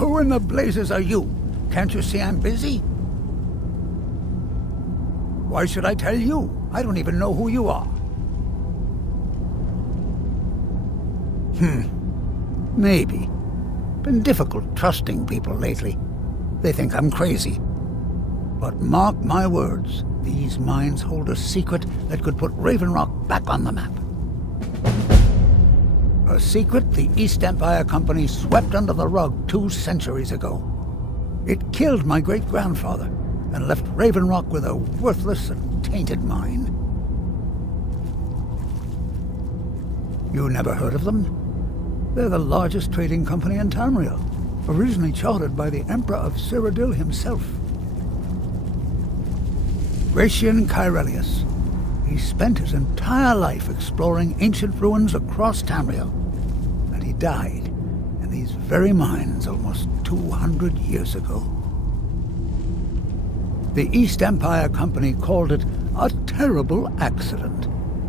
Who in the blazes are you? Can't you see I'm busy? Why should I tell you? I don't even know who you are. Maybe. Been difficult trusting people lately. They think I'm crazy. But mark my words, these mines hold a secret that could put Raven Rock back on the map. A secret the East Empire Company swept under the rug 2 centuries ago. It killed my great-grandfather and left Raven Rock with a worthless and tainted mine. You never heard of them? They're the largest trading company in Tamriel, originally chartered by the Emperor of Cyrodiil himself. Gratian Kyrelius. He spent his entire life exploring ancient ruins across Tamriel, and he died in these very mines almost 200 years ago. The East Empire Company called it a terrible accident,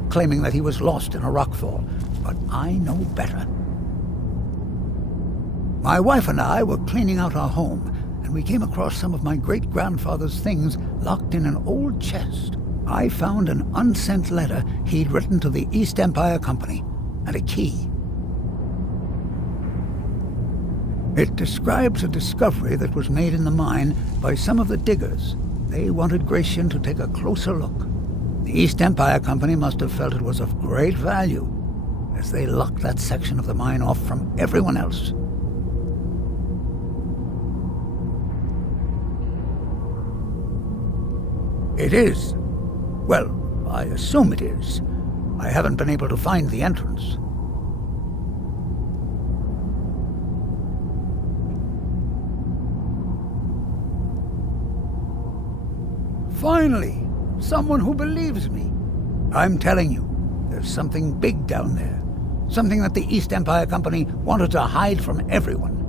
claiming that he was lost in a rockfall, but I know better. My wife and I were cleaning out our home, and we came across some of my great-grandfather's things locked in an old chest. I found an unsent letter he'd written to the East Empire Company, and a key. It describes a discovery that was made in the mine by some of the diggers. They wanted Gratian to take a closer look. The East Empire Company must have felt it was of great value, as they locked that section of the mine off from everyone else. It is. Well, I assume it is. I haven't been able to find the entrance. Finally, someone who believes me. I'm telling you, there's something big down there. Something that the East Empire Company wanted to hide from everyone.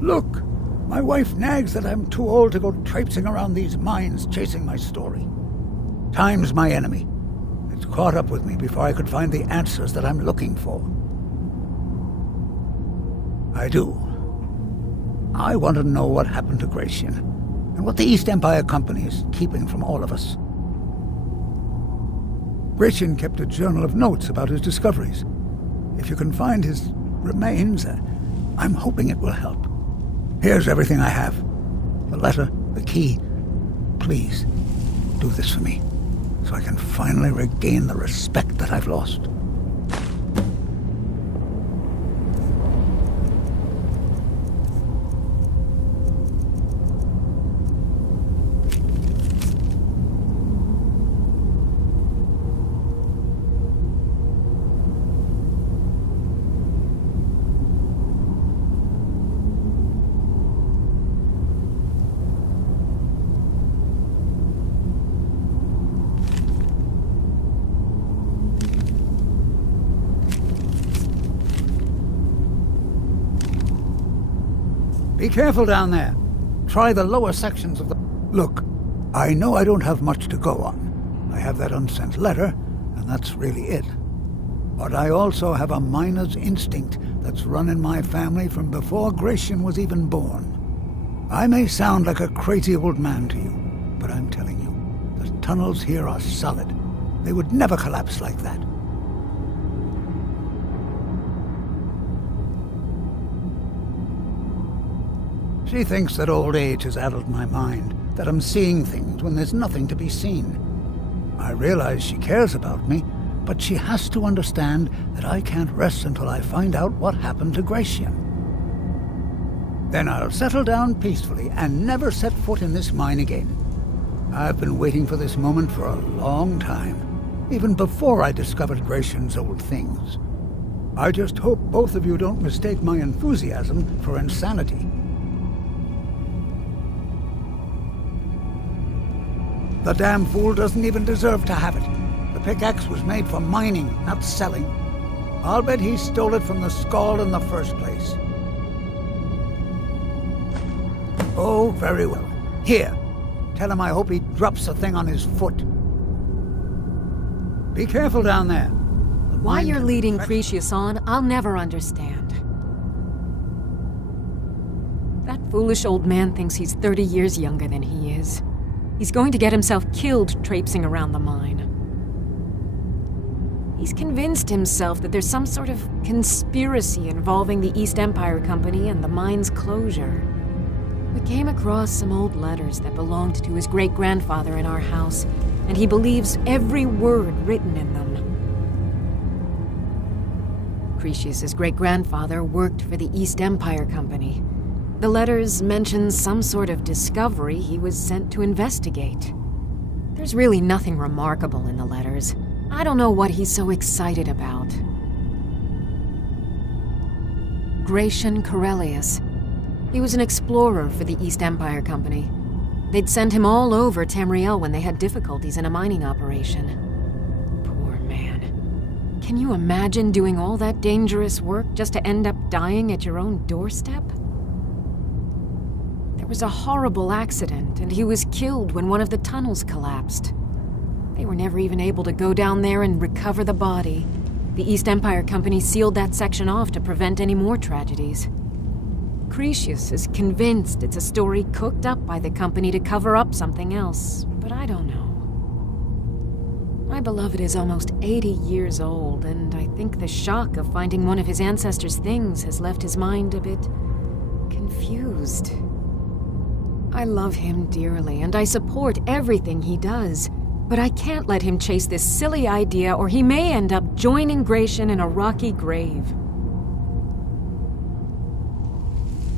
Look, my wife nags that I'm too old to go traipsing around these mines chasing my story. Time's my enemy. It's caught up with me before I could find the answers that I'm looking for. I do. I want to know what happened to Gratian, and what the East Empire Company is keeping from all of us. Gratian kept a journal of notes about his discoveries. If you can find his remains, I'm hoping it will help. Here's everything I have. The letter, the key. Please, do this for me, so I can finally regain the respect that I've lost. Be careful down there. Try the lower sections of the... Look, I know I don't have much to go on. I have that unsent letter, and that's really it. But I also have a miner's instinct that's run in my family from before Gratian was even born. I may sound like a crazy old man to you, but I'm telling you, the tunnels here are solid. They would never collapse like that. She thinks that old age has addled my mind, that I'm seeing things when there's nothing to be seen. I realize she cares about me, but she has to understand that I can't rest until I find out what happened to Gratian. Then I'll settle down peacefully and never set foot in this mine again. I've been waiting for this moment for a long time, even before I discovered Gratian's old things. I just hope both of you don't mistake my enthusiasm for insanity. The damn fool doesn't even deserve to have it. The pickaxe was made for mining, not selling. I'll bet he stole it from the Skald in the first place. Oh, very well. Here, tell him I hope he drops the thing on his foot. Be careful down there. Why you're leading Cretius on, I'll never understand. That foolish old man thinks he's 30 years younger than he is. He's going to get himself killed traipsing around the mine. He's convinced himself that there's some sort of conspiracy involving the East Empire Company and the mine's closure. We came across some old letters that belonged to his great-grandfather in our house, and he believes every word written in them. Cretius's great-grandfather worked for the East Empire Company. The letters mention some sort of discovery he was sent to investigate. There's really nothing remarkable in the letters. I don't know what he's so excited about. Gratian Corellius. He was an explorer for the East Empire Company. They'd send him all over Tamriel when they had difficulties in a mining operation. Poor man. Can you imagine doing all that dangerous work just to end up dying at your own doorstep? There was a horrible accident, and he was killed when one of the tunnels collapsed. They were never even able to go down there and recover the body. The East Empire Company sealed that section off to prevent any more tragedies. Cretius is convinced it's a story cooked up by the company to cover up something else, but I don't know. My beloved is almost 80 years old, and I think the shock of finding one of his ancestors' things has left his mind a bit confused. I love him dearly, and I support everything he does, but I can't let him chase this silly idea, or he may end up joining Gratian in a rocky grave.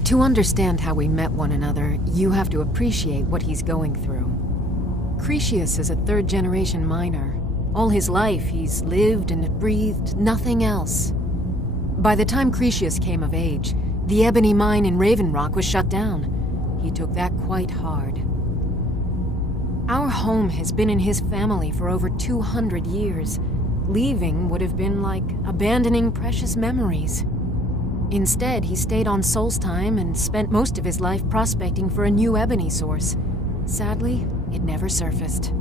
To understand how we met one another, you have to appreciate what he's going through. Cretius is a third-generation miner. All his life, he's lived and breathed nothing else. By the time Cretius came of age, the ebony mine in Raven Rock was shut down. He took that quite hard. Our home has been in his family for over 200 years. Leaving would have been like abandoning precious memories. Instead, he stayed on Solstheim and spent most of his life prospecting for a new ebony source. Sadly, it never surfaced.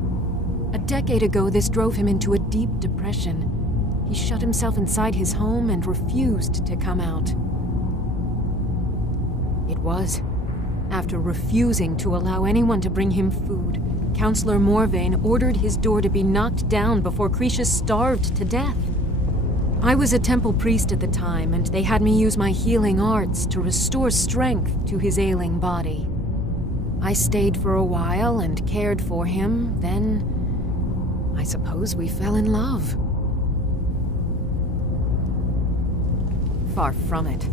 A decade ago, this drove him into a deep depression. He shut himself inside his home and refused to come out. It was after refusing to allow anyone to bring him food, Counselor Morvain ordered his door to be knocked down before Cretius starved to death. I was a temple priest at the time, and they had me use my healing arts to restore strength to his ailing body. I stayed for a while and cared for him, then I suppose we fell in love. Far from it.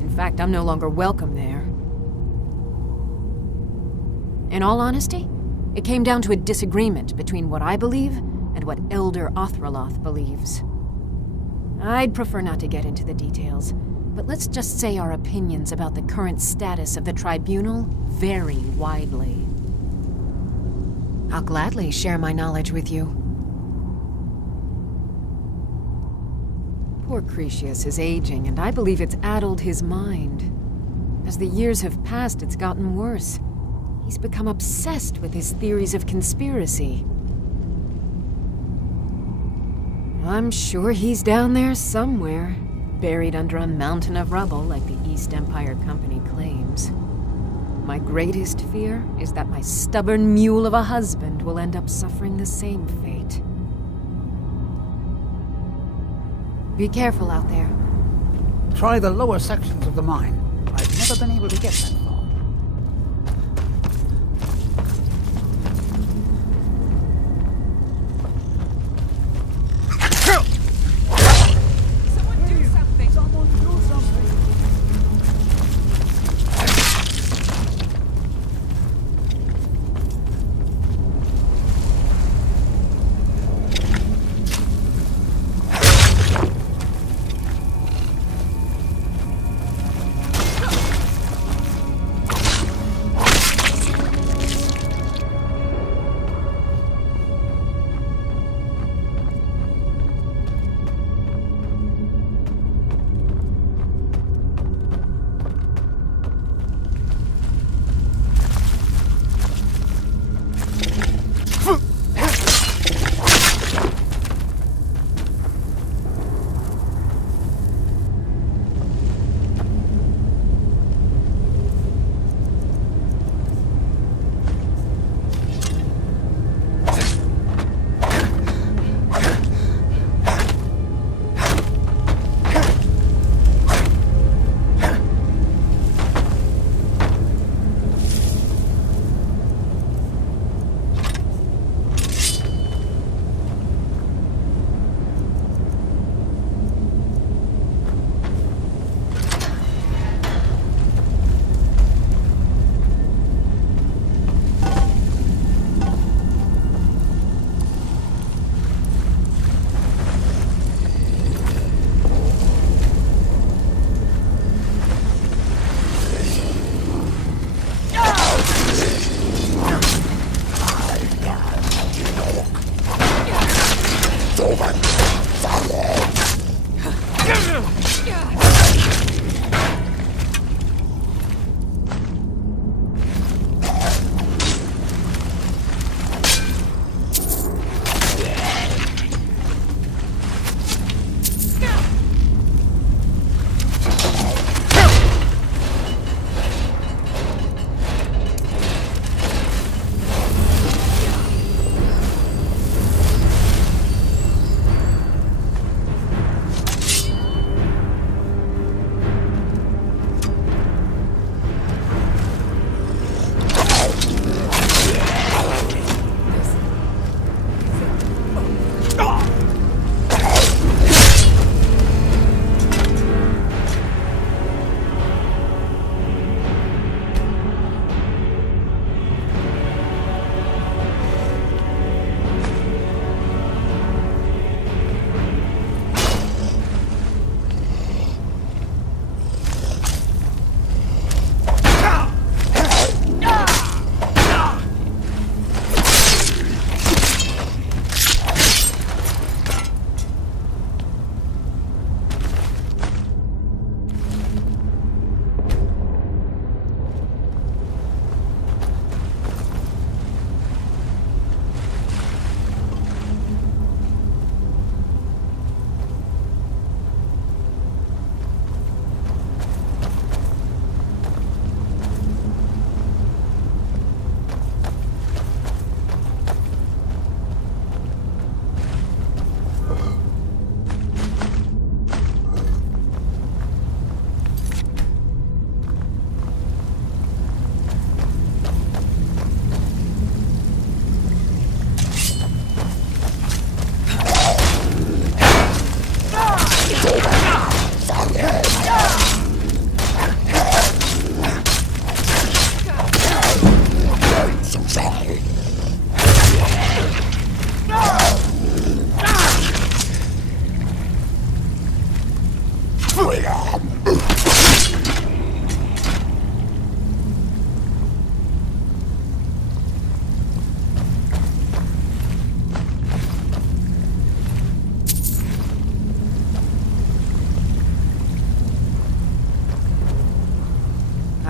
In fact, I'm no longer welcome there. In all honesty, it came down to a disagreement between what I believe and what Elder Othraloth believes. I'd prefer not to get into the details, but let's just say our opinions about the current status of the tribunal vary widely. I'll gladly share my knowledge with you. Poor Cretius is aging, and I believe it's addled his mind. As the years have passed, it's gotten worse. He's become obsessed with his theories of conspiracy. I'm sure he's down there somewhere, buried under a mountain of rubble like the East Empire Company claims. My greatest fear is that my stubborn mule of a husband will end up suffering the same fate. Be careful out there. Try the lower sections of the mine. I've never been able to get that far.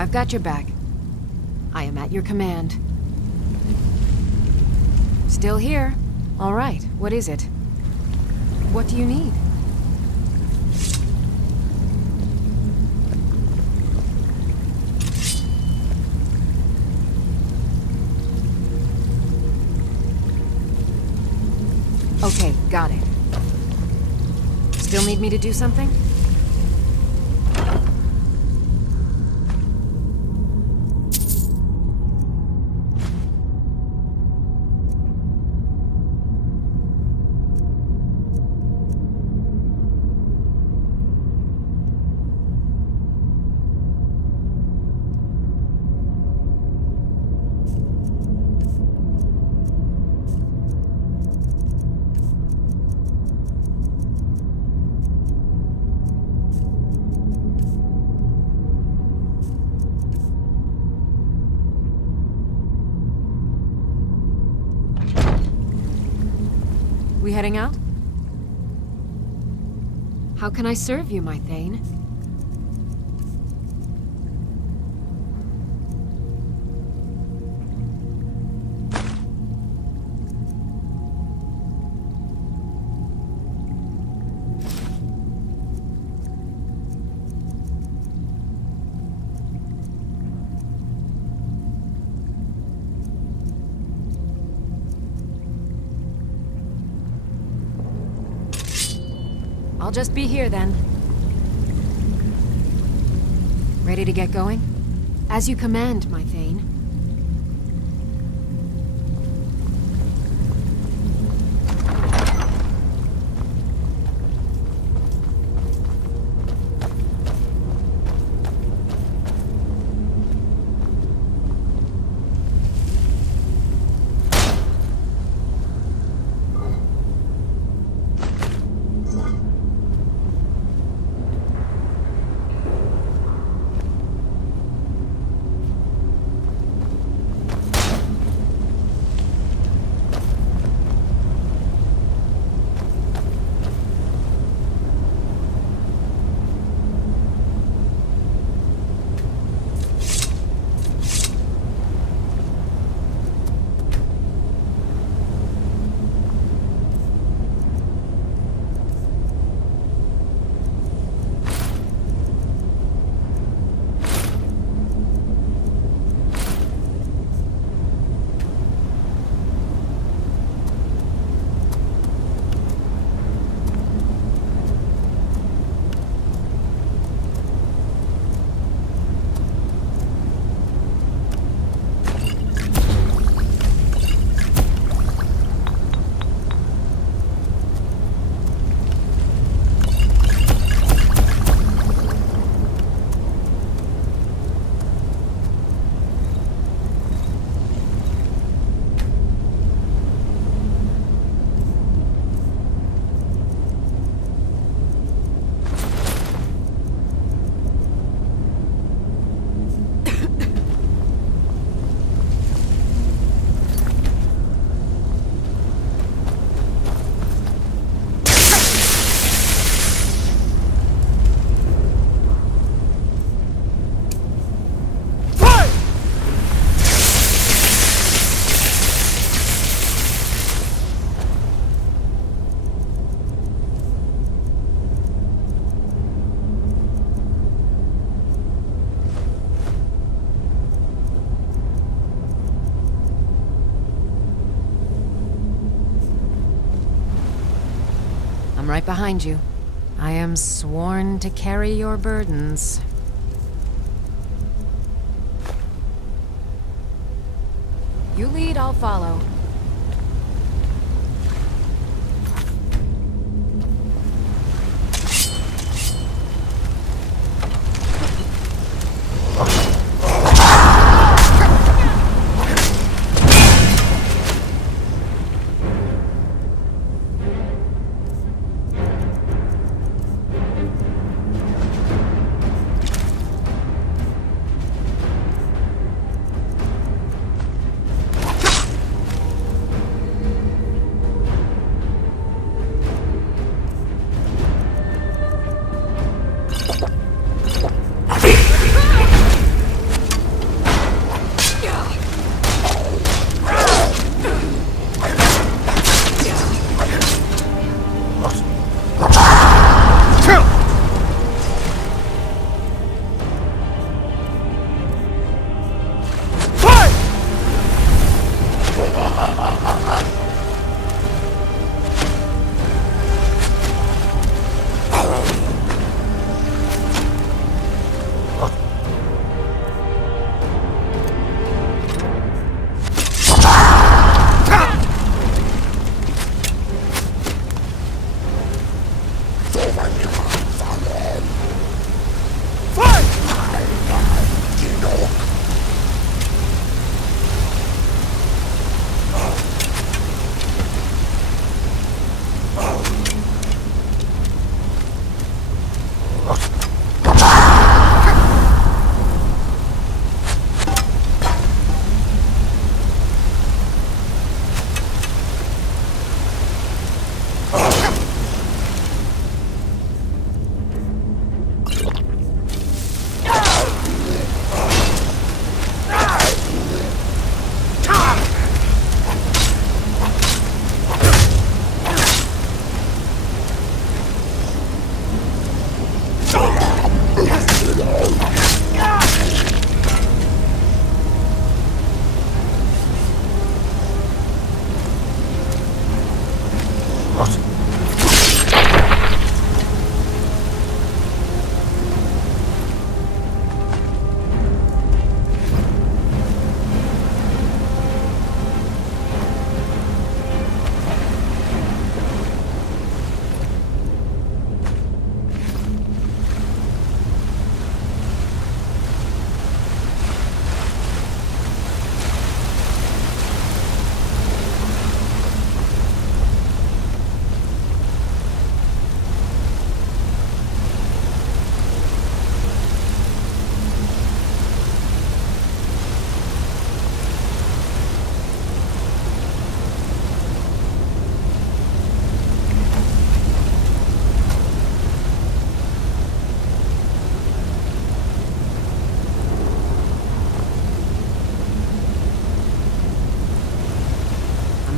I've got your back. I am at your command. Still here. All right, what is it? What do you need? Okay, got it. Still need me to do something? We heading out? How can I serve you, my Thane? I'll just be here then. Ready to get going? As you command, my Thane. I'm right behind you. I am sworn to carry your burdens. You lead, I'll follow.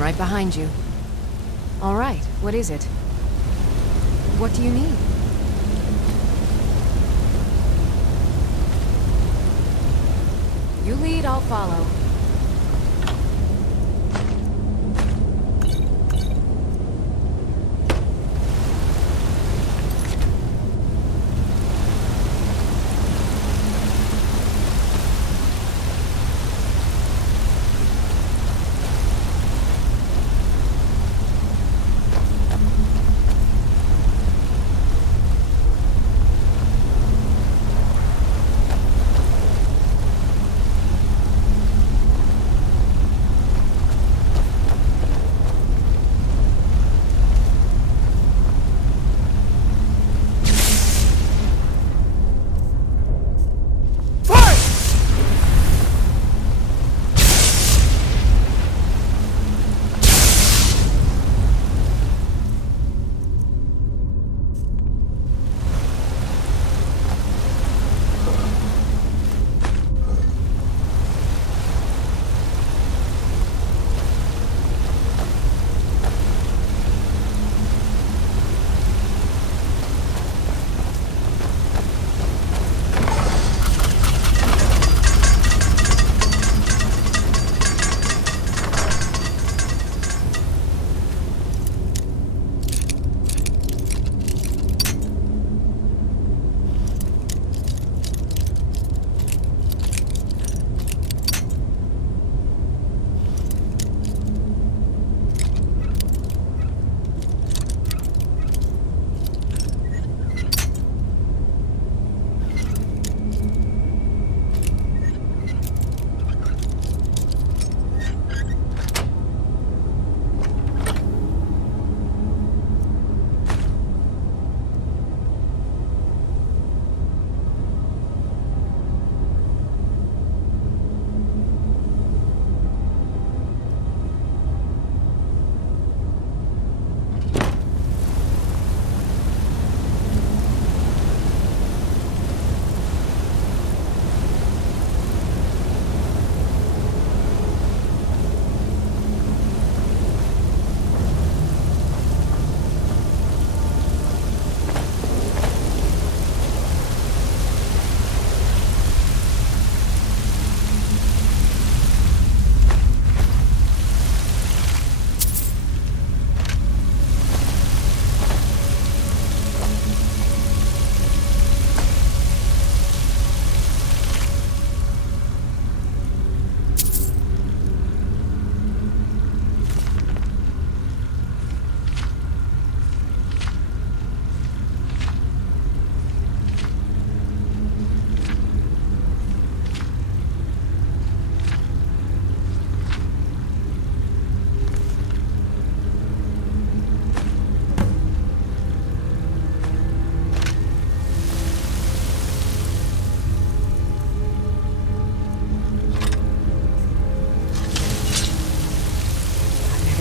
right behind you. All right, what is it? What do you need? You lead, I'll follow.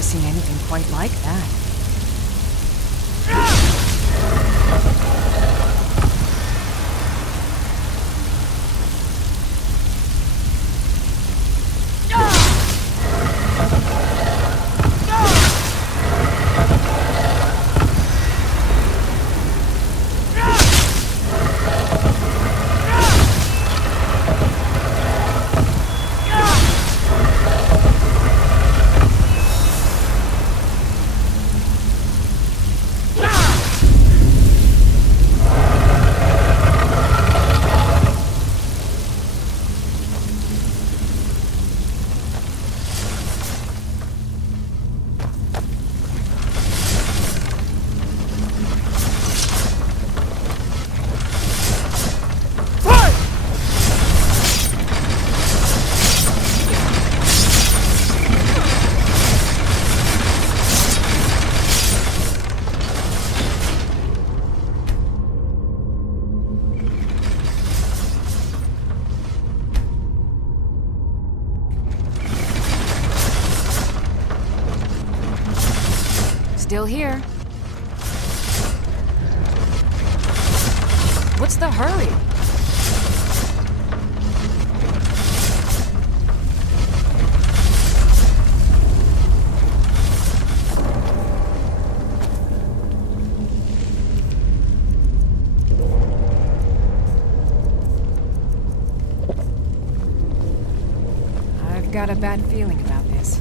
Seen anything quite like that. Still here. What's the hurry? got a bad feeling about this.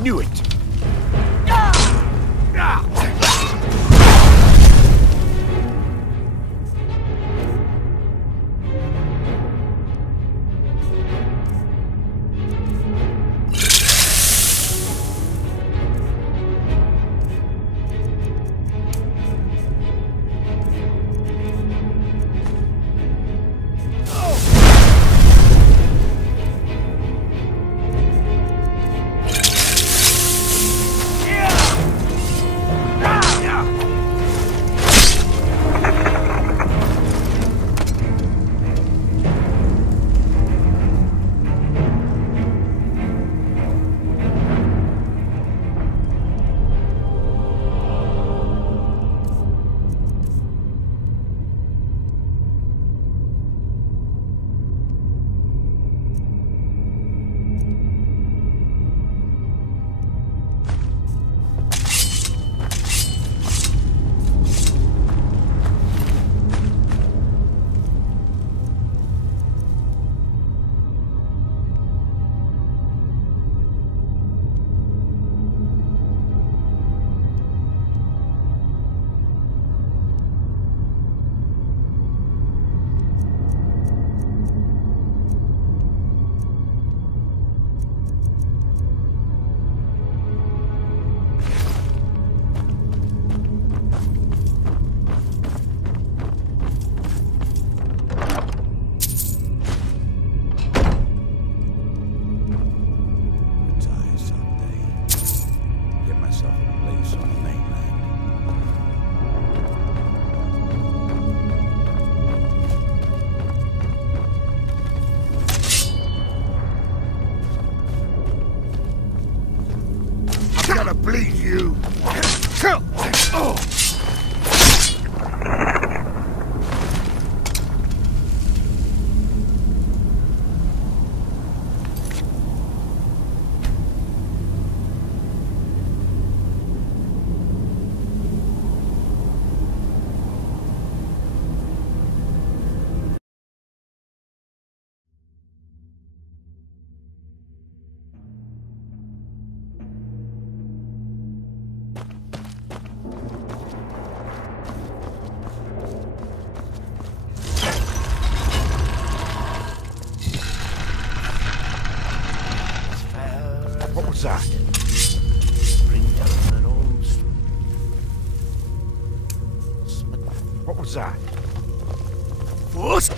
knew it! gonna bleed you! What was that? Bring down an old... What was that? What?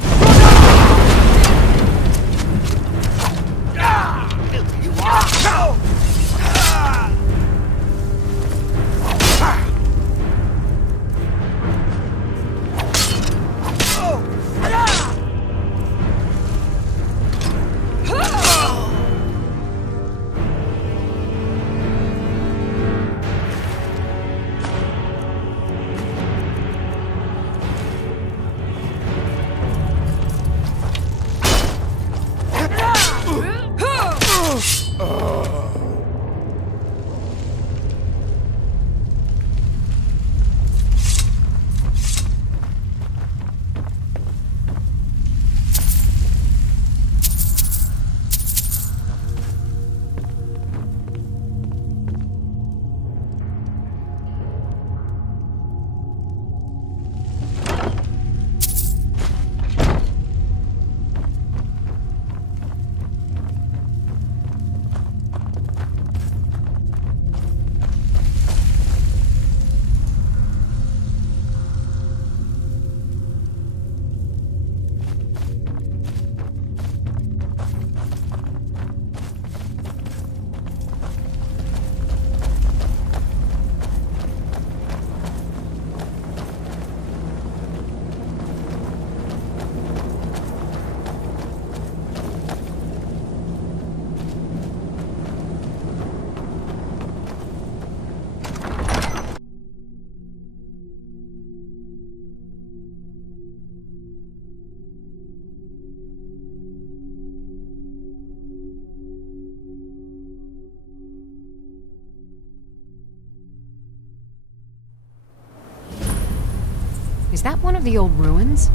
Is that one of the old ruins?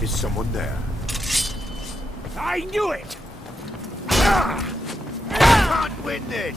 Is someone there? I knew it! Can't win this!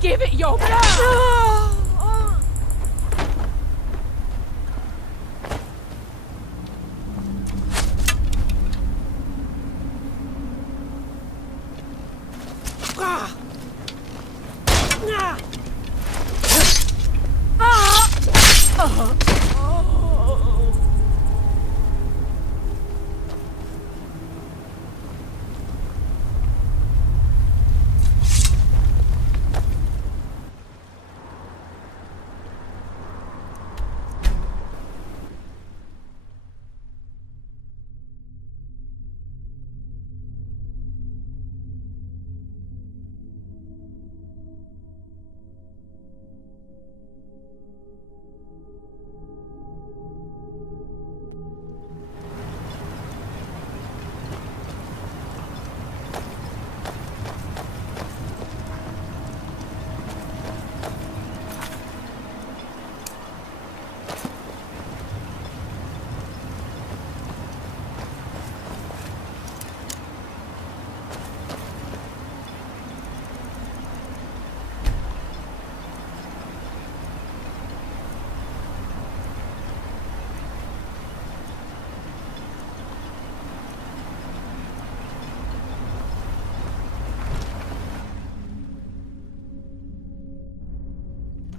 Give it your blood!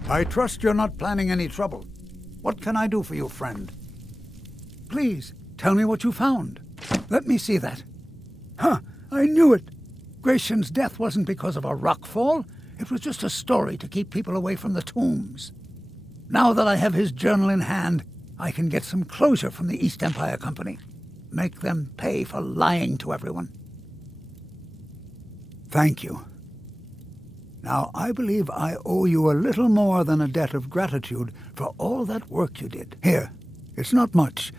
I trust you're not planning any trouble. What can I do for you, friend? Please, tell me what you found. Let me see that. Huh, I knew it. Gratian's death wasn't because of a rock fall. It was just a story to keep people away from the tombs. Now that I have his journal in hand, I can get some closure from the East Empire Company. Make them pay for lying to everyone. Thank you. Now, I believe I owe you a little more than a debt of gratitude for all that work you did. Here, it's not much,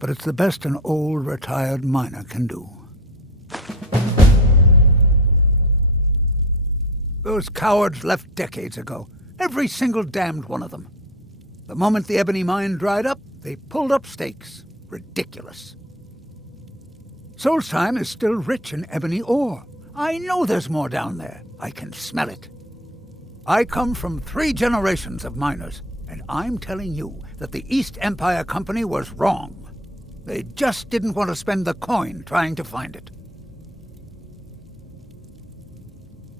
but it's the best an old retired miner can do. Those cowards left decades ago. Every single damned one of them. The moment the ebony mine dried up, they pulled up stakes. Ridiculous. Solstheim is still rich in ebony ore. I know there's more down there. I can smell it. I come from 3 generations of miners, and I'm telling you that the East Empire Company was wrong. They just didn't want to spend the coin trying to find it.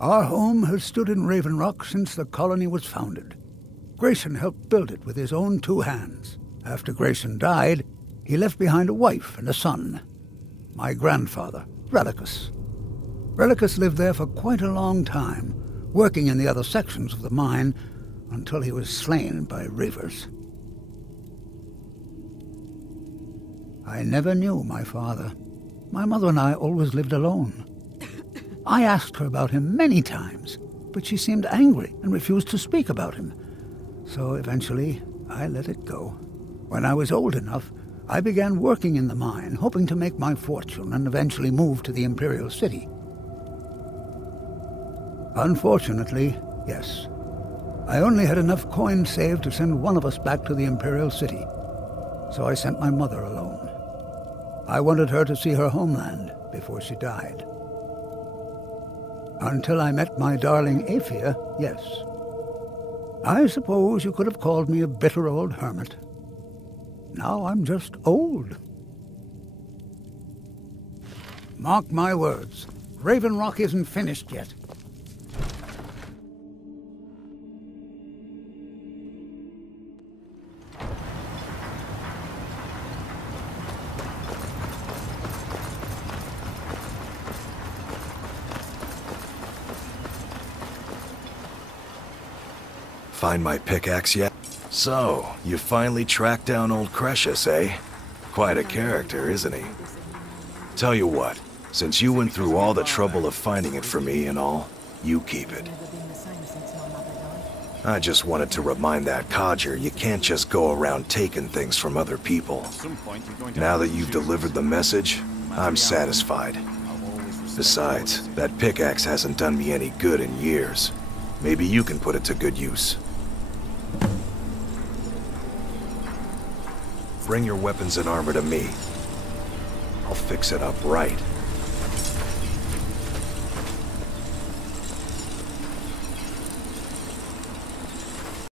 Our home has stood in Raven Rock since the colony was founded. Grayson helped build it with his own 2 hands. After Grayson died, he left behind a wife and a son. My grandfather, Relicus. Relicus lived there for quite a long time, working in the other sections of the mine until he was slain by Reavers. I never knew my father. My mother and I always lived alone. I asked her about him many times, but she seemed angry and refused to speak about him. So eventually, I let it go. When I was old enough, I began working in the mine, hoping to make my fortune and eventually move to the Imperial City. Unfortunately, yes. I only had enough coin saved to send one of us back to the Imperial City, so I sent my mother alone. I wanted her to see her homeland before she died. Until I met my darling Aphia, yes. I suppose you could have called me a bitter old hermit. Now I'm just old. Mark my words, Raven Rock isn't finished yet. Find my pickaxe yet? So, you finally tracked down old Cretius, eh? Quite a character, isn't he? Tell you what, since you went through all the trouble of finding it for me and all, you keep it. I just wanted to remind that codger you can't just go around taking things from other people. Now that you've delivered the message, I'm satisfied. Besides, that pickaxe hasn't done me any good in years. Maybe you can put it to good use. Bring your weapons and armor to me. I'll fix it up right.